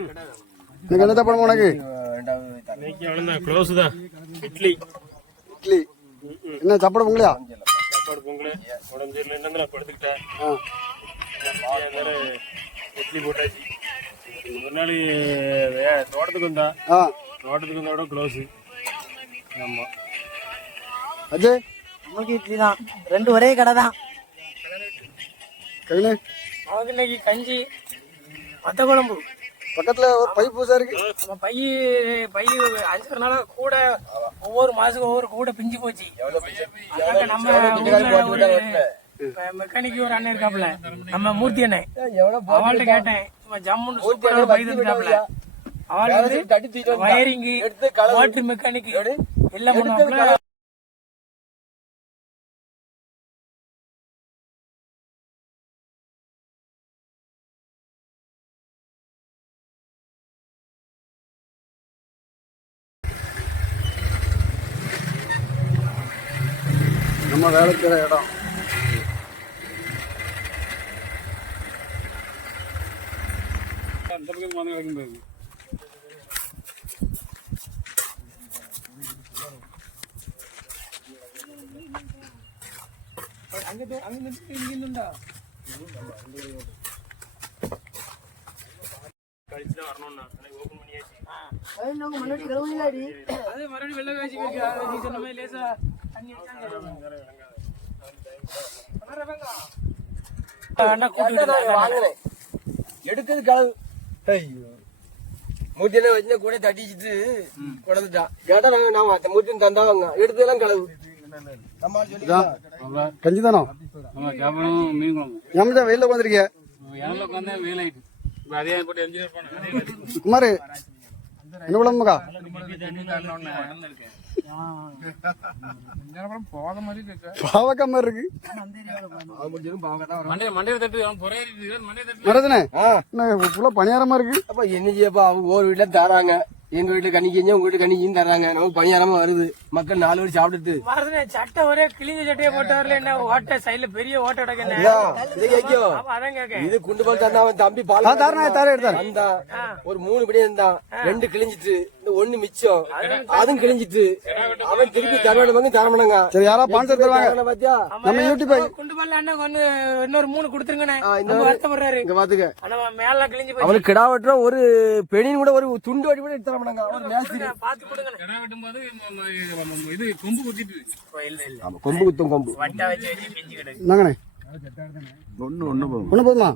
என்ன உனக்கு? இன்னைக்கு அவ்வளோதான் க்ளோஸ் தான். இட்லி. இட்லி. என்ன சாப்பாடு பொங்கலையா? சாப்பாடு பொங்கல். உடம்பு நான் படுத்துக்கிட்டேன். இட்லி போட்டாச்சு. வே- தோட்டத்துக்கு வந்தா. ஆ. தோட்டத்துக்கு வந்தோட க்ளோஸு ஆமாம் அஜய்? நமக்கு இட்லி தான். ரெண்டு ஒரே கடை தான். கவினு நமக்கு இன்னைக்கு கஞ்சி வத்த குழம்பு பக்கத்துல ஒரு பைப் பூசா இருக்கு. நம்ம பைய பைய அஞ்சு நாளா கூட ஒவ்வொரு மாசத்துக்கு ஒவ்வொரு கூட பிஞ்சு போச்சு. நம்ம மெக்கானிக் ஒரு அண்ணன் இருக்காப்ல நம்ம மூர்த்தி அண்ணன். அவள்கிட்ட கேட்டேன். ஜம்முன்னு சூப்பரா பை தந்துட்டாப்ல அவள் வந்து வயரிங் வாட்டர் மெக்கானிக் எல்லாம் பண்ணுவாப்ல நம்ம வேலை செய்கிற இடம். அந்த பக்கம் வந்து வைக்கும் கழிச்சு தான் வரணும்னா எனக்கு ஓப்பன் பண்ணியாச்சு அது மறுபடியும் வெள்ள காய்ச்சி சொன்ன மாதிரி லேசா எடுக்கிறது களவு. மூர்த்தியெல்லாம் வச்சு கூட தட்டிச்சுட்டு கொடந்துட்டான் கேட்டா நாங்க நாம மூர்த்தியும் தந்தாங்க எடுத்ததெல்லாம் களவு. கஞ்சி தானோ வெயில உட்காந்துருக்கிய குமார் என்ன குழம்புக்கா பாவக்கா மாதிரி இருக்கு. மண்டையில பணியாரமா இருக்கு. அப்ப என்ன செய்யப்பா அவங்க ஒரு வீட்டுல தராங்க. எங்க வீட்டுல கணிக்கிஞ்சா உங்க வீட்டுல கணிக்கின்னு தராங்க. நமக்கு பணியாரமா வருது. மக்கள் நாலு பேர் சாப்பிட்டுட்டு. மறந்துனே சட்டை ஒரே கிழிஞ்ச சட்டையை போட்டு வரல என்ன ஓட்டை சைடுல பெரிய ஓட்டை இதா, குண்டு பால் தந்தா அவன் தம்பி பால் தரேன். ஒரு மூணு படி இருந்தான். ரெண்டு கிழிஞ்சிட்டு. இந்த ஒண்ணு மிச்சம். அதுவும் கிழிஞ்சிட்டு. அவன் திருப்பி தரவேணும் தரமணங்க சரி யாரா பான்சர் தருவாங்க. பாத்தியா? நம்ம யூடியூப் குண்டு பால்ல அண்ணன் வந்து இன்னொரு மூணு கொடுத்துருங்கண்ணே. இன்னொரு- வருத்தப்படுறாரு. இங்க பாத்துக்க. ஆனா மேல கிழிஞ்சு போய் அவனுக்கு கிடா வெட்டுறோம் ஒரு பெணின் கூட ஒரு துண்டு வடி கூட எடுத்து தரமாட்டாங்க ஒரு மேஸ்திரி பாத்து கொடுங்கண்ணே. கிடா இது கொம்பு குத்திட்டு இல்ல இல்ல. ஆமா கொம்பு குத்தும் கொம்பு. வட்டா வச்சு வச்சு பிஞ்சு கிடக்கு என்னங்கண்ணே? போகும் ஒண்ணு போதுமா?